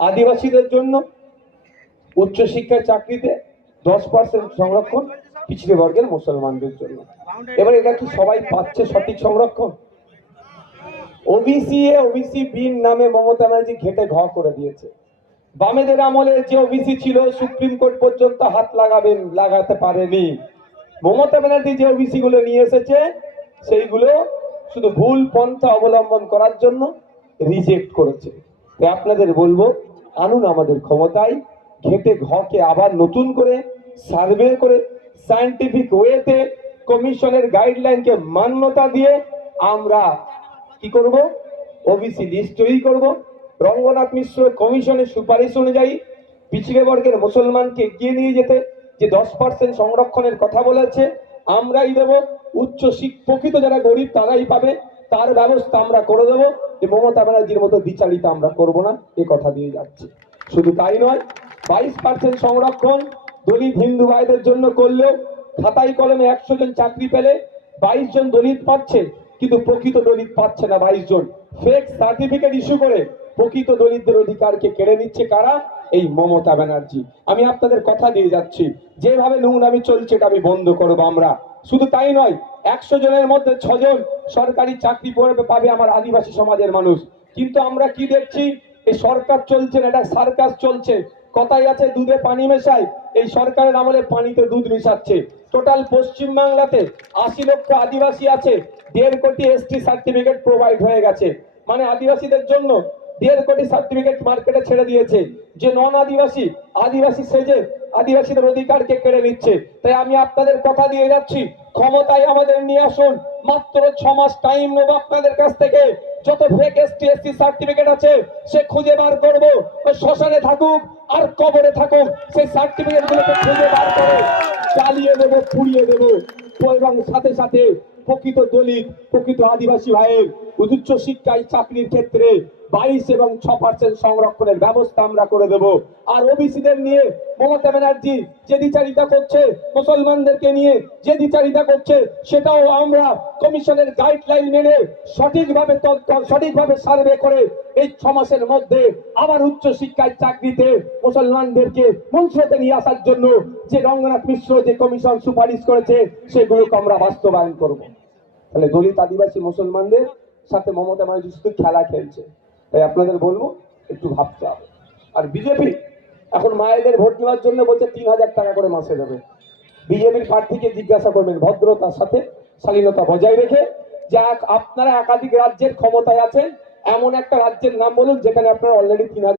আদিবাসীদের জন্য উচ্চশিক্ষার চাকরিতে 10% সংরক্ষণ, পিছিয়ে বর্গের মুসলমানদের জন্য। এবার এটা কি সবাই পাচ্ছে সঠিক সংরক্ষণ? ওবিসি এ ওবিসি বিন নামে মমতা ব্যানার্জি ঘেটে ঘ করে দিয়েছে। বামেদের আমলে যে ওবিসি ছিল সুপ্রিম কোর্ট পর্যন্ত হাত লাগাতে পারেনি। মমতা ব্যানার্জি যে ওবিসি গুলো নিয়ে এসেছে সেইগুলো শুধু ভুল পন্থা অবলম্বন করার জন্য রিজেক্ট করেছে। তাই আপনাদের বলবো, আনুন আমাদের ক্ষমতায়, ঘেটে ঘকে আবার নতুন করে সার্ভে করে সায়েন্টিফিক ওয়েতে কমিশনের গাইডলাইনকে মান্যতা দিয়ে আমরা কি করব, ওবিসি লিস্ট তৈরি করব। রঙ্গনাথ মিশ্র কমিশনের সুপারিশ অনুযায়ী পিছিয়ে বর্গের মুসলমানকে এগিয়ে নিয়ে যেতে যে 10% সংরক্ষণের কথা বলেছে আমরাই দেব। উচ্চ প্রকৃত যারা গরিব তারাই পাবে, তার ব্যবস্থা আমরা করে দেবো। মমতা ব্যানার্জির মতো বিচারিত আমরা করব না, এ কথা দিয়ে যাচ্ছি। শুধু তাই নয়, 22% সংরক্ষণ দলিত হিন্দু ভাইদের জন্য করলেও খাতায় কলমে 100 জন চাকরি পেলে 22 জন দলিত পাচ্ছে, কিন্তু প্রকৃত দলিত পাচ্ছে না 22 জন। ফেক সার্টিফিকেট ইস্যু করে প্রকৃত দলিতদের অধিকারকে কেড়ে নিচ্ছে কারা? এই মমতা ব্যানার্জি। আমি আপনাদের কথা দিয়ে যাচ্ছি, যেভাবে নোংরামি চলছে এটা আমি বন্ধ করবো আমরা। শুধু তাই নয়, 100 জনের মধ্যে 6 জন সরকারি চাকরি পাবে আমার আদিবাসী সমাজের মানুষ। কিন্তু আমরা কি দেখছি, এই সরকার চলছে না, এটা সার্কাস চলছে। কথাই আছে দুধে পানি মেশায়, এই সরকারের আমলে পানিতে দুধ মিশাচ্ছে। টোটাল পশ্চিমবাংলাতে 80 লক্ষ আদিবাসী আছে, 1.5 কোটি এসটি সার্টিফিকেট প্রোভাইড হয়ে গেছে। মানে আদিবাসীদের জন্য 1.5 কোটি সার্টিফিকেট মার্কেটে ছেড়ে দিয়েছে। যে নন আদিবাসী আদিবাসী সেজে আদিবাসীদের অধিকারকে কেড়ে নিচ্ছে। তাই আমি আপনাদের কথা দিয়ে যাচ্ছি, ক্ষমতায় আমাদের নিয়ে আসুন। মাত্র 6 মাস টাইম নেব আপনাদের কাছ থেকে। যত ফেক এসটি এসসি সার্টিফিকেট আছে সে খুঁজে বার করবো। শ্মশানে থাকুক আর কবরে থাকুক, সেই সার্টিফিকেট গুলোকে খুঁজে বার করে চালিয়ে দেবো, পুড়িয়ে দেবো। এবং সাথে সাথে প্রকৃত দলিত প্রকৃত আদিবাসী ভাইয়ের উচ্চ শিক্ষায় চাকরির ক্ষেত্রে 22 এবং 6% সংরক্ষণের ব্যবস্থা আমরা করে দেব। আর ওবিসিদের নিয়ে মমতা ব্যানার্জি যে দ্বিচারিতা করছে, মুসলমানদেরকে নিয়ে যে দ্বিচারিতা করছে, সেটাও আমরা কমিশনের গাইডলাইন মেনে সঠিকভাবে সার্ভে করে এই 6 মাসের মধ্যে আবার উচ্চ শিক্ষায় চাকরিতে মুসলমানদেরকে মঞ্চতে নিয়ে আসার জন্য যে রঙ্গনাথ মিশ্র যে কমিশন সুপারিশ করেছে সেগুলোকে আমরা বাস্তবায়ন করব। তাহলে দলিত আদিবাসী মুসলমানদের সাথে মমতা ব্যানার্জি শুধু খেলা খেলছে। তাই আপনাদের বলবো, একটু ভাবতে হবে। আর বিজেপি এখন মায়েদের ভোট নেওয়ার জন্য বলছে 3000 টাকা করে মাসে দেবে। বিজেপির প্রার্থীকে জিজ্ঞাসা করবেন ভদ্রতার সাথে, শালীনতা বজায় রেখে, যে আপনারা একাধিক রাজ্যের ক্ষমতায় আছেন, এমন একটা রাজ্যের নাম বলুন যেখানে আপনারা অলরেডি 3000